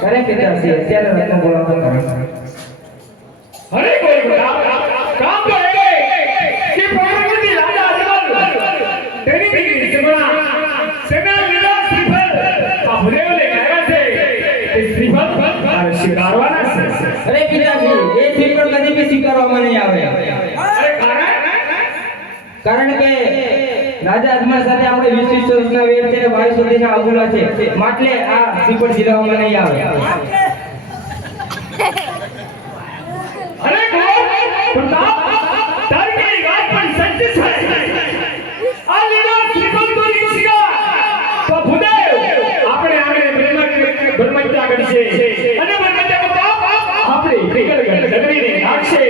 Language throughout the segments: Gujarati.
કરે પિતાશ્રી અત્યારે રત્ન બોલાવવા કરે કોઈ કામ તો એ કે પાર્વતી રાજા અજમલ તેની દીકરી સિમરા સેના લીધા શ્રીફળ. આ ભુદેવલે ગયા છે એ શ્રીફળ આ સ્વીકારવાના છે. અરે પિતાશ્રી એ ફીલ કદી બી સ્વીકારવામાં નહીં આવે. અરે કારણ? કારણ કે રાજા અજમલ સાથે આપણે વીસ વીસ વર્ષના વેર છે બાવીસ સુધીના અગુલા છે. માટલે આ સિપર જિલ્લામાં નહીં આવે. અરે કોઈ પ્રતાપ, તારી વાત પણ સચ્ચી છે. આ લીલા સિપર તો નીકળ્યા તો ભૂદેવ, આપણે આગળ બ્રહ્મ બ્રહ્મત્યા છે. અને બ્રહ્મત્યા બતાવ આપણે નીકળ ગઈ નગરીને નાખશે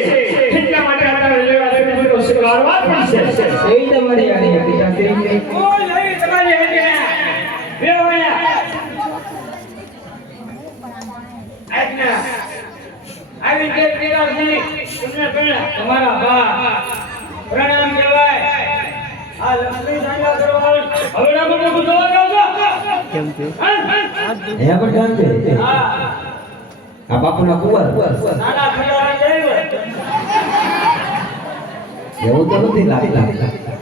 એટલા માટે આપણે લેવા શ્રીફળનો સ્વીકારવા પણ પડશે તમારી. બે પ્રણામ કહેવાય. આ લક્ષ્મી બાપુના કુંવર નાના ખંડારા જાય એવું તો નથી લાગતા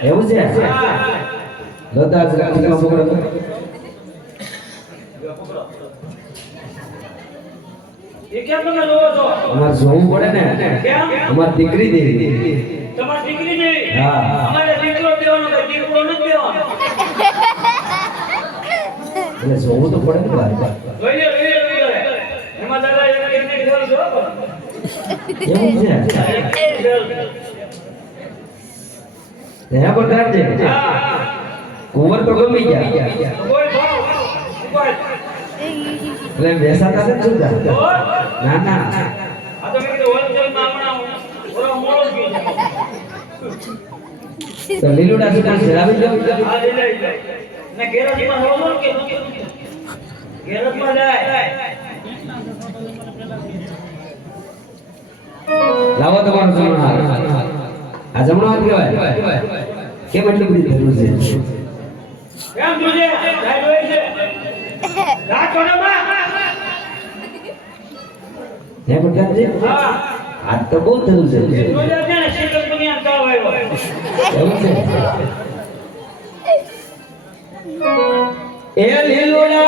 એવું છે પકડો એ કેમ તમે જોવો છો અમારે જોવું પડે ને કેમ અમારી દીકરી દેવી તમારી દીકરી હા. અમારે દીકરો દેવાનો કે દીકરો નથી દેવાનો એટલે જોવું તો પડે ને ભાઈ જોઈએ જોઈએ જોઈએ એમાં દાદા એક એક એક જો એવું છે પણ જાણજે હા કુંવર તો ગમી ગયા. એટલે બેસાતા નથી સુધા ના ના. તો લીલુડા સુધા જરાવી દો ને ગેરેજમાં હોવો કે ગેરેજમાં જાય લાવો તમારો હાથ આ જમણો હાથ કહેવાય. કેમ એટલી બધી જરૂર છે. કેમ જોજે હે હા. હાથ તો બહુ જરૂર છે? એ લીલુડા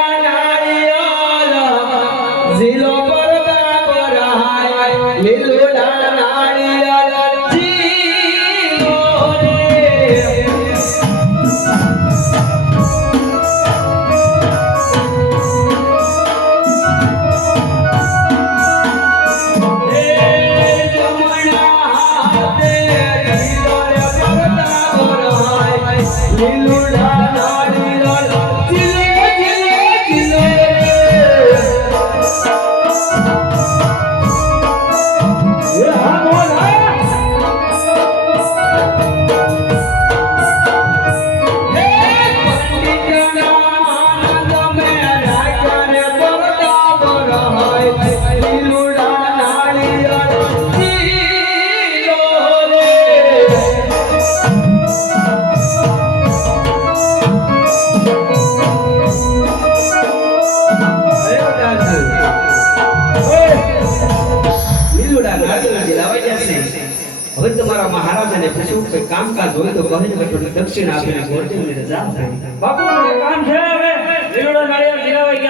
હવે તમારા મહારાજાને પૂછ્યું કે કામકાજ હોય તો દક્ષિણ આપીને ગોરતીને રજા બાપુ